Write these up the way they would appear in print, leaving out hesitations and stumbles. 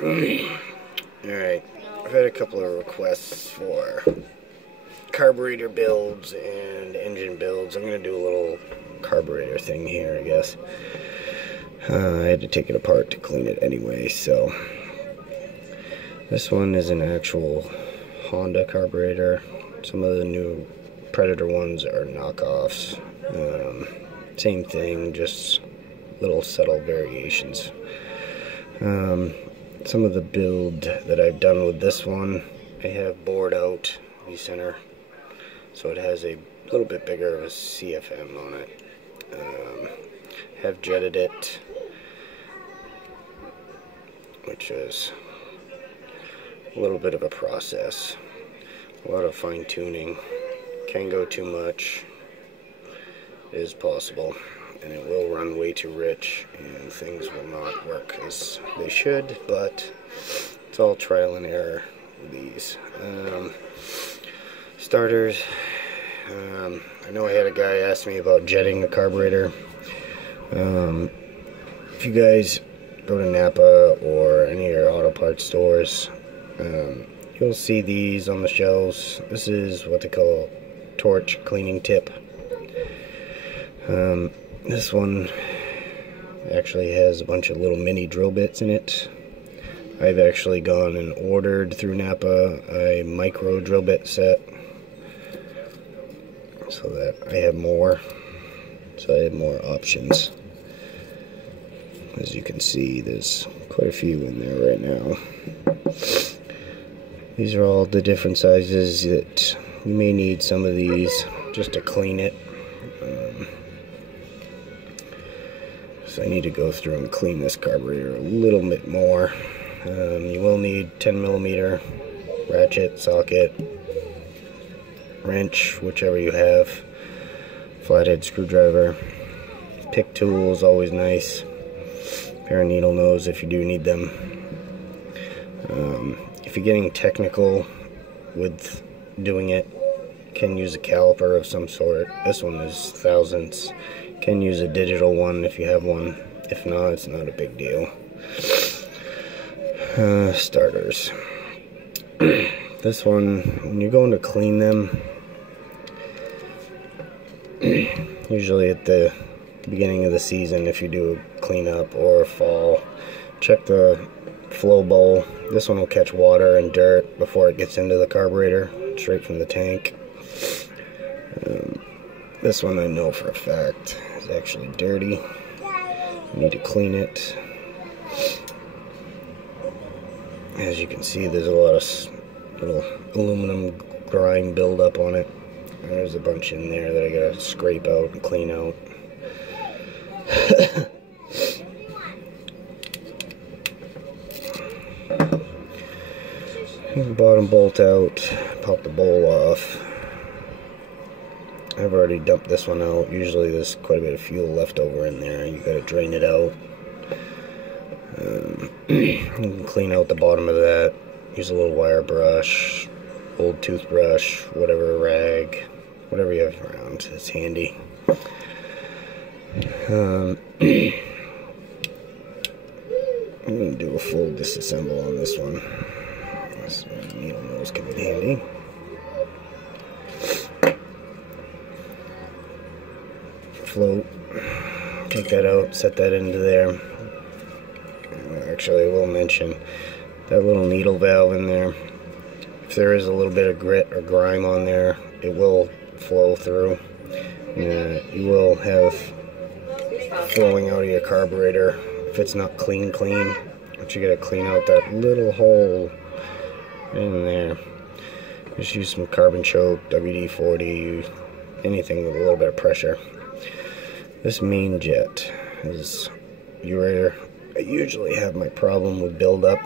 see. Alright, I've had a couple of requests for carburetor builds and engine builds. I'm going to do a little carburetor thing here, I guess. I had to take it apart to clean it anyway, so this one is an actual Honda carburetor. Some of the new Predator ones are knockoffs. Same thing, just little subtle variations. Some of the build that I've done with this one, I have bored out the center, so it has a little bit bigger of a CFM on it. Have jetted it, which is a little bit of a process. A lot of fine tuning. Can go too much, is possible, and it will run way too rich and things will not work as they should, but it's all trial and error with these. Starters, I know I had a guy ask me about jetting the carburetor. If you guys go to Napa or any of your auto parts stores, you'll see these on the shelves. This is what they call torch cleaning tip. This one actually has a bunch of little mini drill bits in it. I've actually gone and ordered through Napa a micro drill bit set so that I have more. So I have more options. As you can see, there's quite a few in there right now. These are all the different sizes that you may need some of these just to clean it. So I need to go through and clean this carburetor a little bit more. You will need 10mm ratchet, socket, wrench, whichever you have, flathead screwdriver, pick tool is always nice, pair of needle nose if you do need them. If you're getting technical with doing it, you can use a caliper of some sort. This one is thousandths. You can use a digital one if you have one. If not, it's not a big deal. Starters. This one, when you're going to clean them, usually at the beginning of the season, if you do a cleanup or fall, check the flow bowl. This one will catch water and dirt before it gets into the carburetor, straight from the tank. This one I know for a fact is actually dirty. You need to clean it. As you can see, there's a lot of little aluminum grime buildup on it. There's a bunch in there that I gotta scrape out and clean out. The bottom bolt out, pop the bowl off. I've already dumped this one out. Usually there's quite a bit of fuel left over in there. You gotta drain it out. You can clean out the bottom of that. Use a little wire brush, old toothbrush, whatever, rag, whatever you have around. It's handy. I'm going to do a full disassemble on this one. So needle nose come in handy. Float. Take that out, set that into there. Actually, I will mention that little needle valve in there. If there is a little bit of grit or grime on there, it will flow through. You will have flowing out of your carburetor if it's not clean. But you gotta clean out that little hole in there. Just use some carbon choke, WD-40, anything with a little bit of pressure. This main jet is ureter. I usually have my problem with buildup.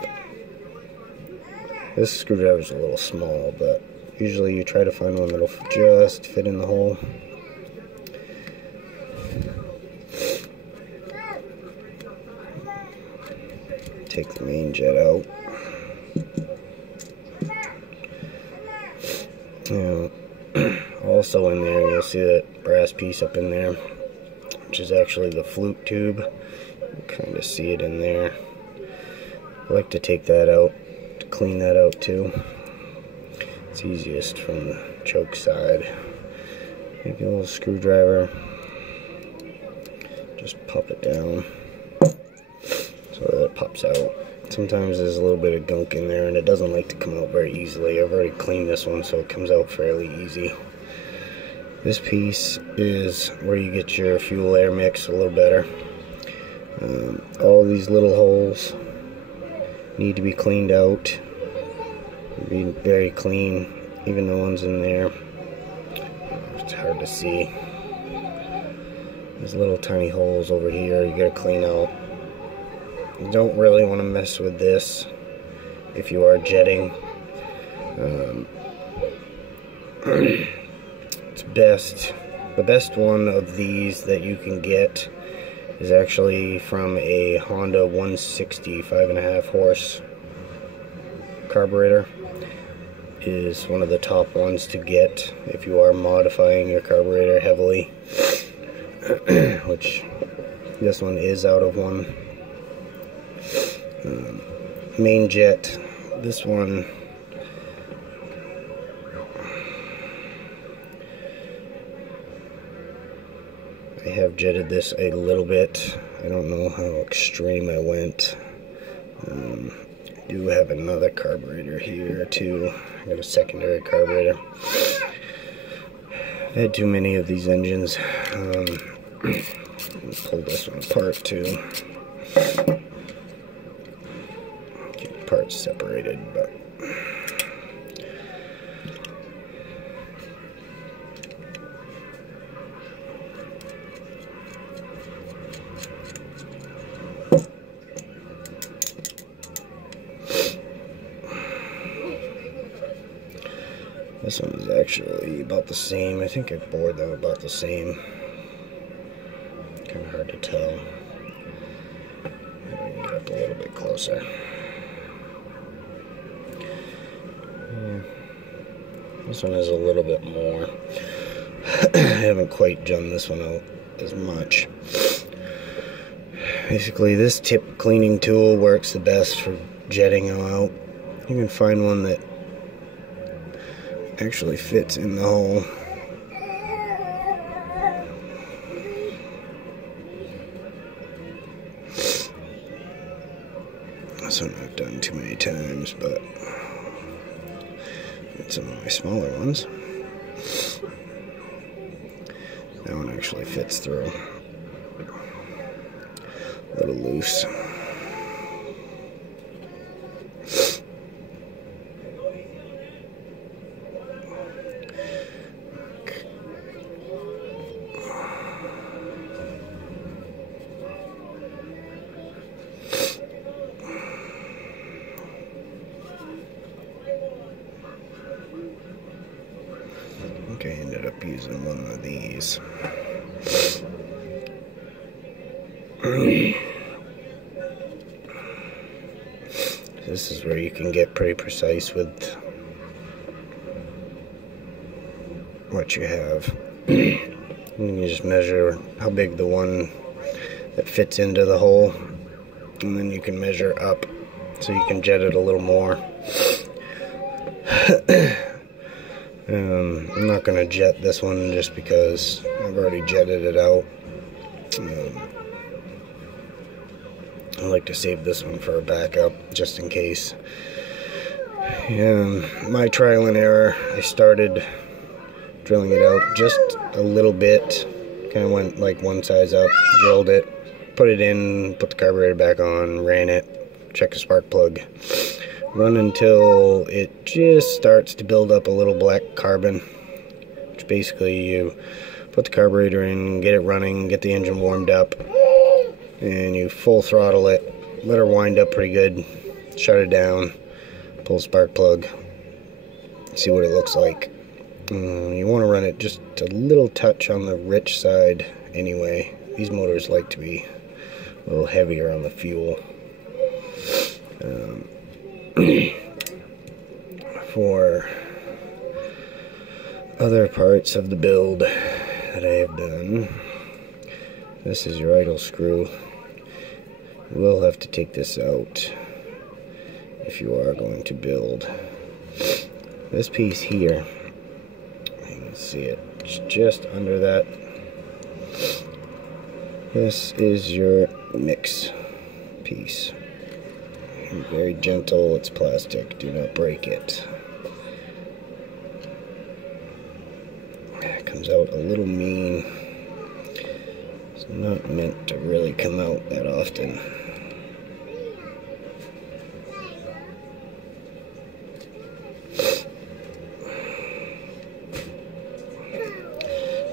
This screwdriver is a little small, but usually you try to find one that'll just fit in the hole. Take the main jet out. Now, also in there, you'll see that brass piece up in there, which is actually the flute tube. You kind of see it in there. I like to take that out, to clean that out too. It's easiest from the choke side. Take a little screwdriver, just pop it down so that it pops out. Sometimes there's a little bit of gunk in there and it doesn't like to come out very easily. I've already cleaned this one so it comes out fairly easy. This piece is where you get your fuel air mix a little better. All these little holes need to be cleaned out. Be very clean, even the ones in there. It's hard to see. There's little tiny holes over here you gotta clean out. You don't really want to mess with this if you are jetting. It's best. The best one of these that you can get is actually from a Honda 160 5.5 horse carburetor. Is one of the top ones to get if you are modifying your carburetor heavily, which this one is out of one. Main jet, this one I have jetted this a little bit. I don't know how extreme I went. I do have another carburetor here too. I got a secondary carburetor. I've had too many of these engines. Pull this one apart too. Keep parts separated, but this one is actually about the same. I think I bored them about the same. Kind of hard to tell. Get up a little bit closer. Yeah. This one is a little bit more. I haven't quite done this one out as much. Basically, this tip cleaning tool works the best for jetting them out. You can find one that actually fits in the hole. This one I've done too many times, but it's some of my smaller ones. That one actually fits through. A little loose. Okay, I ended up using one of these. This is where you can get pretty precise with what you have. You can just measure how big the one that fits into the hole, and then you can measure up so you can jet it a little more. I'm not going to jet this one just because I've already jetted it out. I like to save this one for a backup just in case. My trial and error, I started drilling it out just a little bit. Kind of went like one size up, drilled it, put it in, put the carburetor back on, ran it, checked the spark plug. Run until it just starts to build up a little black carbon, which basically you put the carburetor in, get it running, get the engine warmed up, and you full throttle it, let her wind up pretty good, shut it down, pull the spark plug, see what it looks like. You want to run it just a little touch on the rich side anyway. These motors like to be a little heavier on the fuel. For other parts of the build that I have done, this is your idle screw. You will have to take this out if you are going to build. This piece here, you can see it, it's just under that. This is your mix piece. Very gentle, it's plastic, do not break it. It comes out a little mean. It's not meant to really come out that often.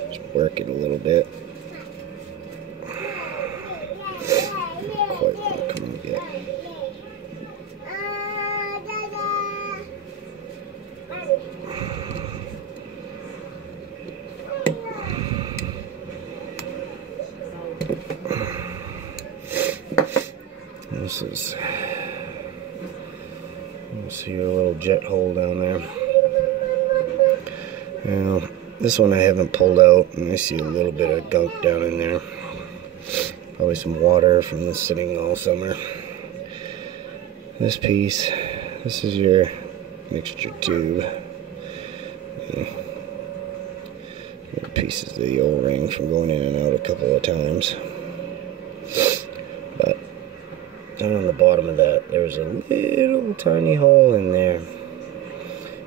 Just work it a little bit. Not quite want to come out yet. This is, you see a little jet hole down there. Now, this one I haven't pulled out, and I see a little bit of gunk down in there. Probably some water from this sitting all summer. This piece, this is your mixture tube. Pieces of the O-ring from going in and out a couple of times. But down on the bottom of that, there's a little tiny hole in there.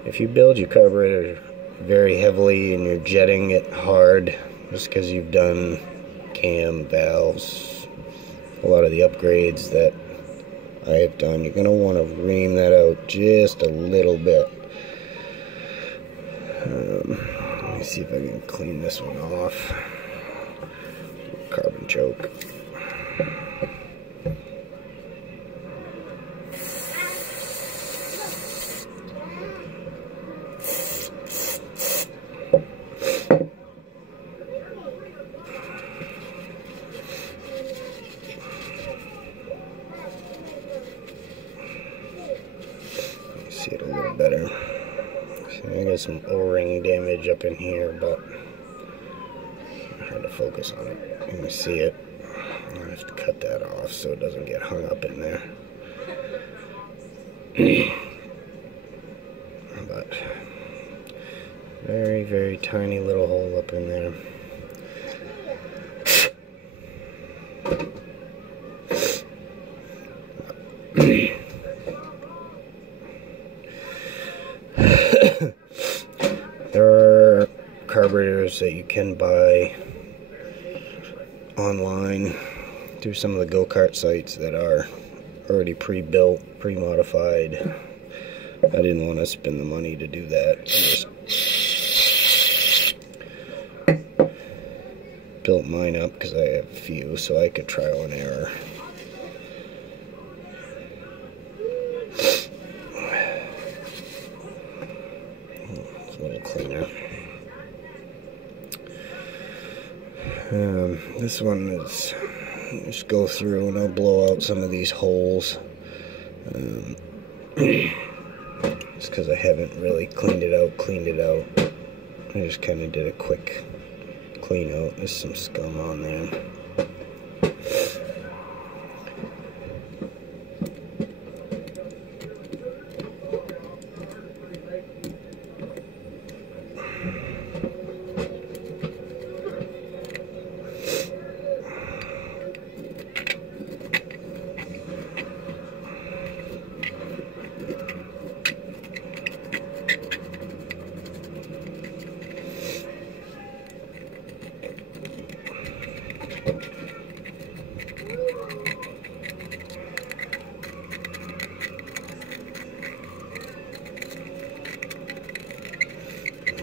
If you build your carburetor very heavily and you're jetting it hard, just because you've done cam, valves, a lot of the upgrades that I have done, you're going to want to ream that out just a little bit. Let me see if I can clean this one off. Carbon choke. See it a little better. See, I got some O-ring damage up in here, but hard to focus on it. You can see it. I have to cut that off so it doesn't get hung up in there. But very, very tiny little hole up in there. There are carburetors that you can buy online through some of the go-kart sites that are already pre-built, pre-modified. I didn't want to spend the money to do that. I just built mine up because I have a few, so I could trial and error. A little cleaner. This one is, just go through and I'll blow out some of these holes. Just because I haven't really cleaned it out. I just kind of did a quick clean out. There's some scum on there.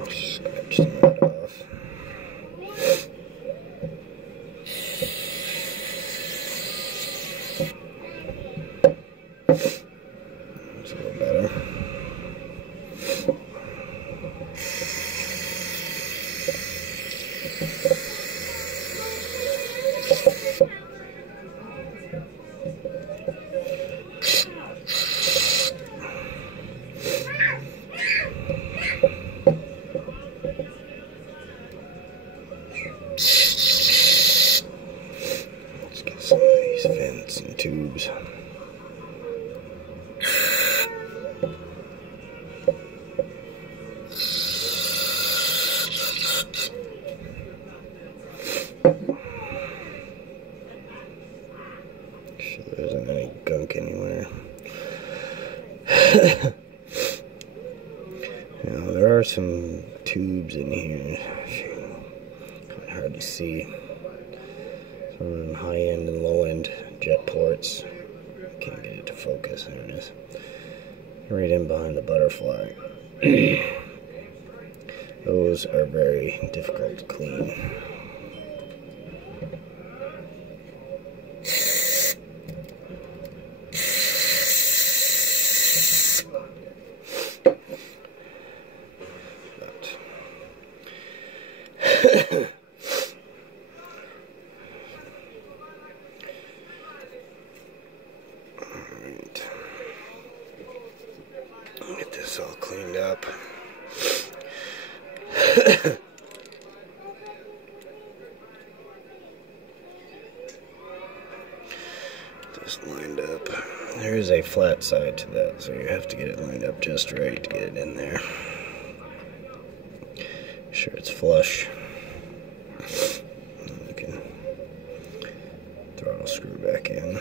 Scratch some of that off. That's a little better. Let's get some of these vents and tubes. Make sure there isn't any gunk anywhere. Now, there are some tubes in here. Kind of hard to see. Some of them high-end and low-end jet ports. Can't get it to focus. There it is. Right in behind the butterfly. Those are very difficult to clean. Alright. Get this all cleaned up. Just lined up. There is a flat side to that, so you have to get it lined up just right to get it in there. Make sure it's flush. You can throttle screw back in.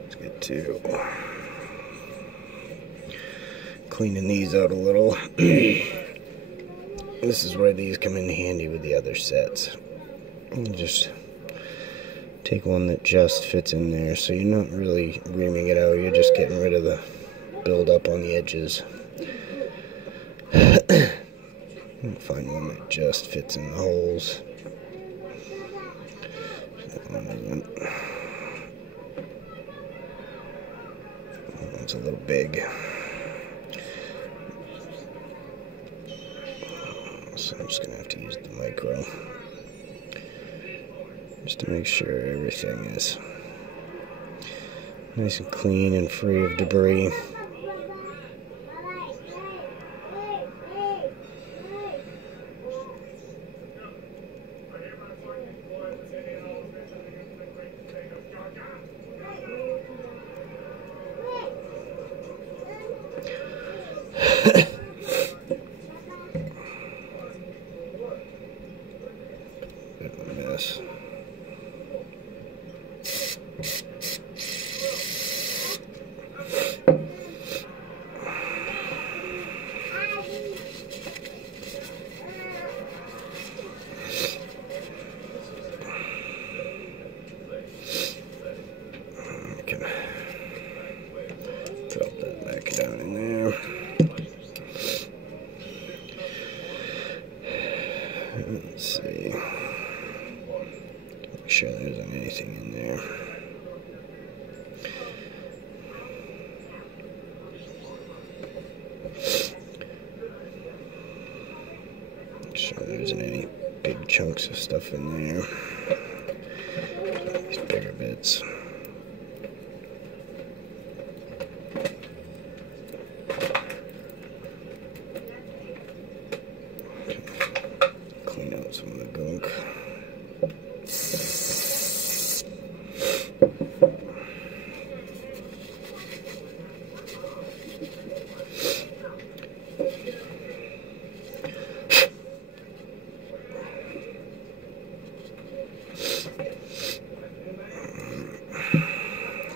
Let's get to cleaning these out a little. This is where these come in handy with the other sets. You just take one that just fits in there, so you're not really reaming it out, you're just getting rid of the build-up on the edges. Find one that just fits in the holes. That one isn't. That one's a little big. So I'm just going to have to use the micro just to make sure everything is nice and clean and free of debris. Bit of a mess. I can drop that back down in there. Let's see. Make sure there isn't anything in there. Make sure there isn't any big chunks of stuff in there. These bigger bits. Clean out some of the gunk.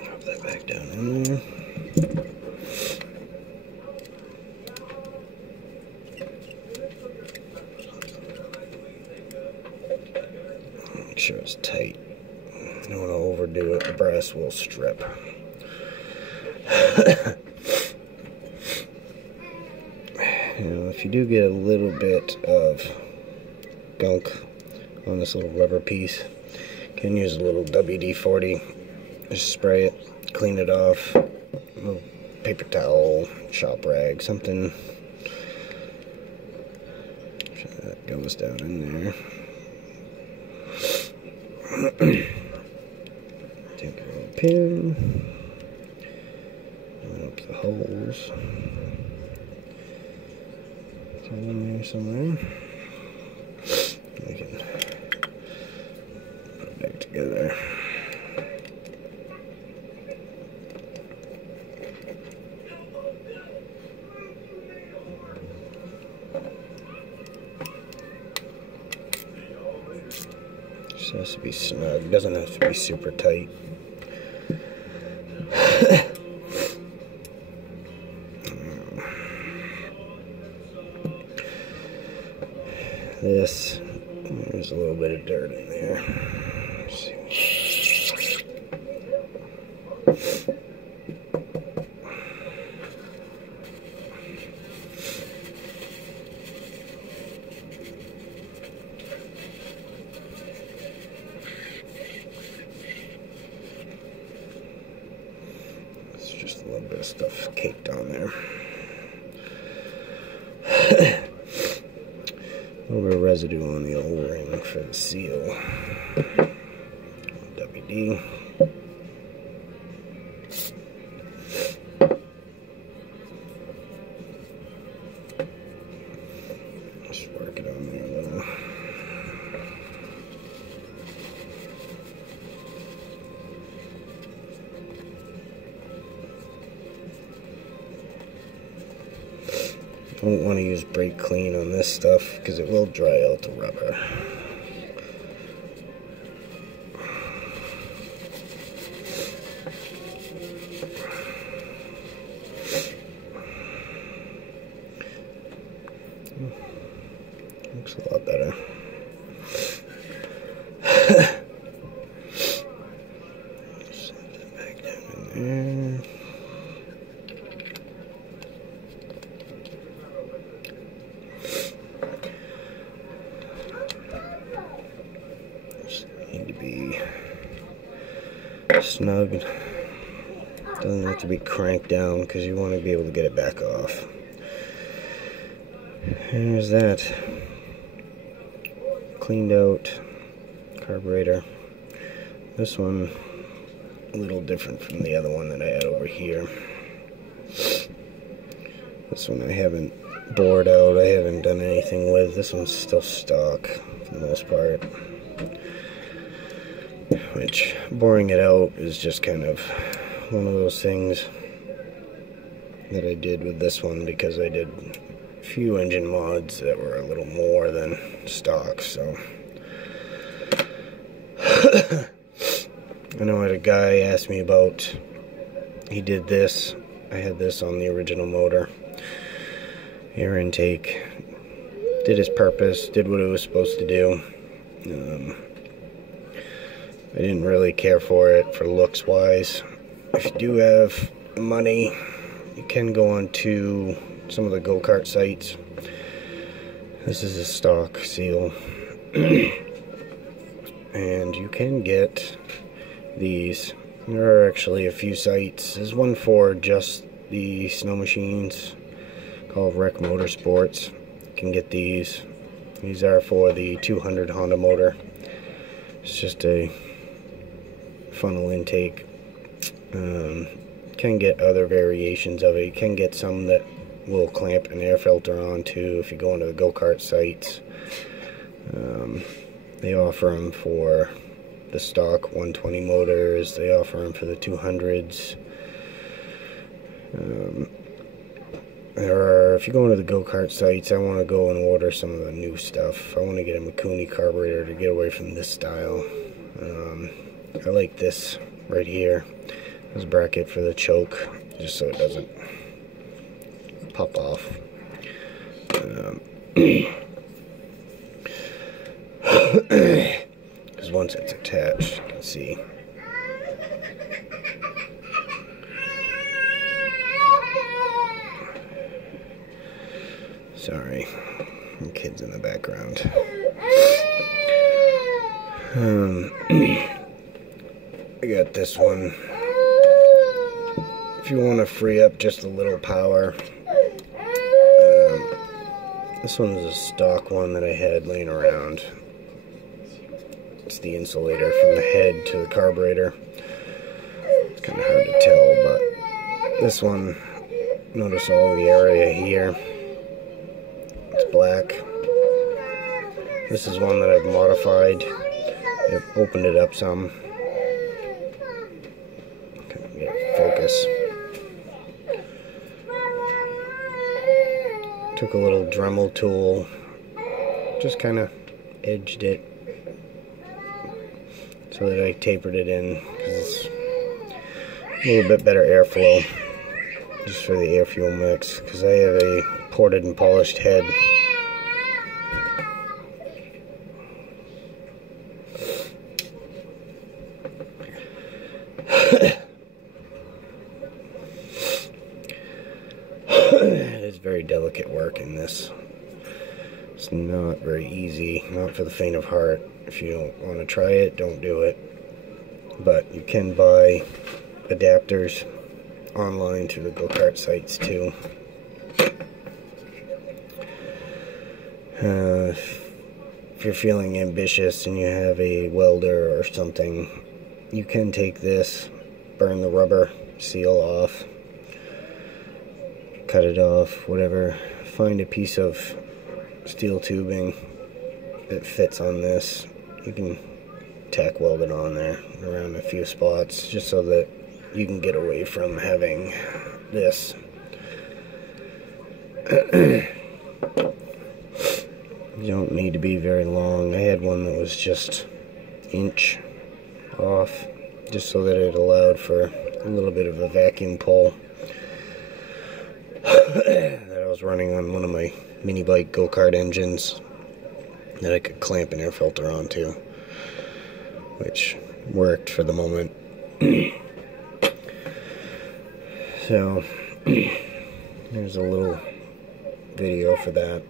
Drop that back down in there. Make sure it's tight. You don't want to overdo it, the brass will strip. Now, if you do get a little bit of gunk on this little rubber piece, you can use a little WD-40. Just spray it, clean it off. A little paper towel, shop rag, something. Make sure that goes down in there. Take a little pin, line up the holes. It's in there somewhere. We can put it back together. This has to be snug. It doesn't have to be super tight. This, there's a little bit of dirt in there. Let's see. It's just a little bit of stuff caked on there. A little bit of residue on the O-ring for the seal. WD. Just work it on there a little. I don't want to use brake clean on this stuff because it will dry out the rubber. Looks a lot better. Set that back down in there. Need to be snug. Doesn't have to be cranked down because you want to be able to get it back off. And there's that. Cleaned out carburetor. This one a little different from the other one that I had over here. This one I haven't bored out, I haven't done anything with. This one's still stock for the most part. Which, boring it out is just kind of one of those things that I did with this one because I did a few engine mods that were a little more than stock, so. I know I had a guy ask me about, he did this, I had this on the original motor, air intake, did its purpose, did what it was supposed to do. I didn't really care for it for looks wise. If you do have money, you can go on to some of the go-kart sites. This is a stock seal. And you can get these. There are actually a few sites. There's one for just the snow machines called Rec Motorsports. You can get these. These are for the 200 Honda motor. It's just a funnel intake. Can get other variations of it. You can get some that will clamp an air filter onto if you go into the go-kart sites. They offer them for the stock 120 motors. They offer them for the 200s. If you go into the go-kart sites, I want to go and order some of the new stuff. I want to get a Mikuni carburetor to get away from this style. I like this right here. This bracket for the choke, just so it doesn't pop off. Because once it's attached, you can see. Sorry, kids in the background. I got this one. If you want to free up just a little power, this one is a stock one that I had laying around. It's the insulator from the head to the carburetor. It's kind of hard to tell, but this one, notice all the area here. It's black. This is one that I've modified. I've opened it up some. Get focus. Took a little Dremel tool, just kind of edged it so that I tapered it in, because it's a little bit better airflow, just for the air fuel mix, because I have a ported and polished head. It is very delicate work in this. It's not very easy, not for the faint of heart. If you don't want to try it, don't do it. But you can buy adapters online through the go-kart sites too. If you're feeling ambitious and you have a welder or something, you can take this, burn the rubber seal off, cut it off, whatever. Find a piece of steel tubing that fits on this. You can tack weld it on there around a few spots, just so that you can get away from having this. You don't need to be very long. I had one that was just inch off, just so that it allowed for a little bit of a vacuum pull that I was running on one of my mini bike go-kart engines that I could clamp an air filter onto, which worked for the moment. So there's a little video for that.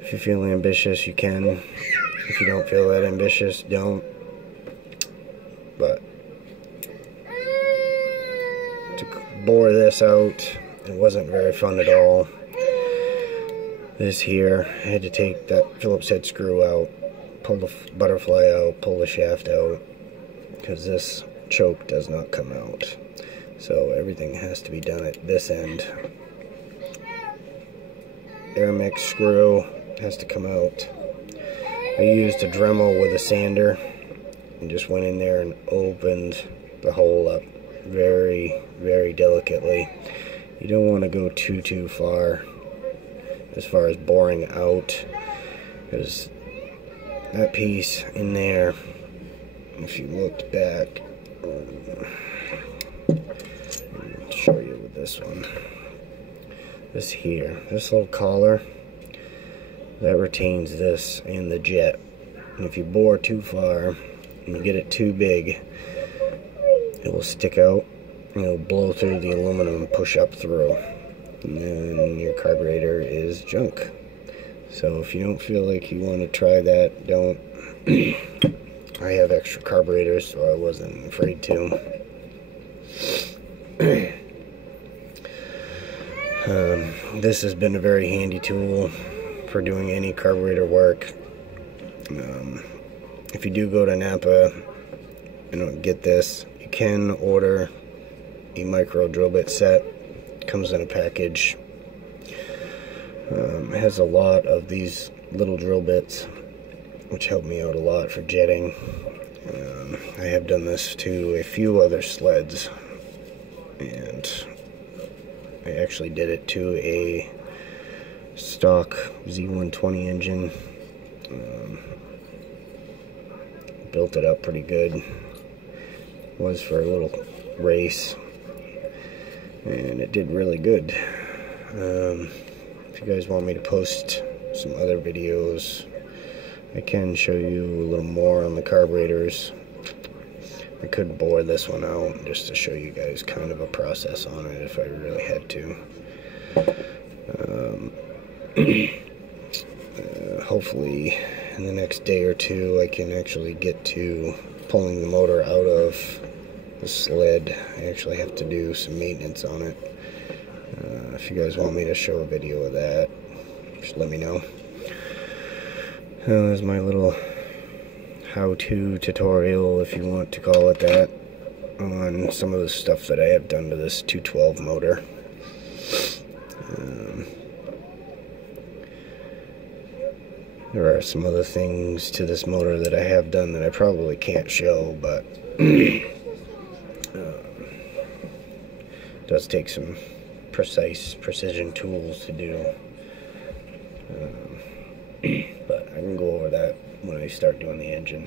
If you feel ambitious, you can. If you don't feel that ambitious, don't. But to bore this out, it wasn't very fun at all. This here, I had to take that Phillips head screw out, pull the butterfly out, pull the shaft out, because this choke does not come out. So everything has to be done at this end. Air mix screw has to come out. I used a Dremel with a sander and just went in there and opened the hole up very, very delicately. You don't want to go too far as boring out, because that piece in there, if you looked back, I'll show you with this one. This here, this little collar, that retains this and the jet. And if you bore too far and you get it too big, it will stick out and it'll blow through the aluminum and push up through. And then your carburetor is junk. So if you don't feel like you want to try that, don't. I have extra carburetors, so I wasn't afraid to. This has been a very handy tool for doing any carburetor work. If you do go to Napa and get this, you can order a micro drill bit set. It comes in a package. It has a lot of these little drill bits, which help me out a lot for jetting. I have done this to a few other sleds, and I actually did it to a stock Z120 engine. Built it up pretty good. Was for a little race, and it did really good. If you guys want me to post some other videos, I can show you a little more on the carburetors. I could bore this one out just to show you guys kind of a process on it if I really had to. Hopefully in the next day or two I can actually get to pulling the motor out of the sled. I actually have to do some maintenance on it. If you guys want me to show a video of that, just let me know. There's my little how-to tutorial, if you want to call it that, on some of the stuff that I have done to this 212 motor. There are some other things to this motor that I have done that I probably can't show, but it does take some precision tools to do. But I can go over that when I start doing the engine.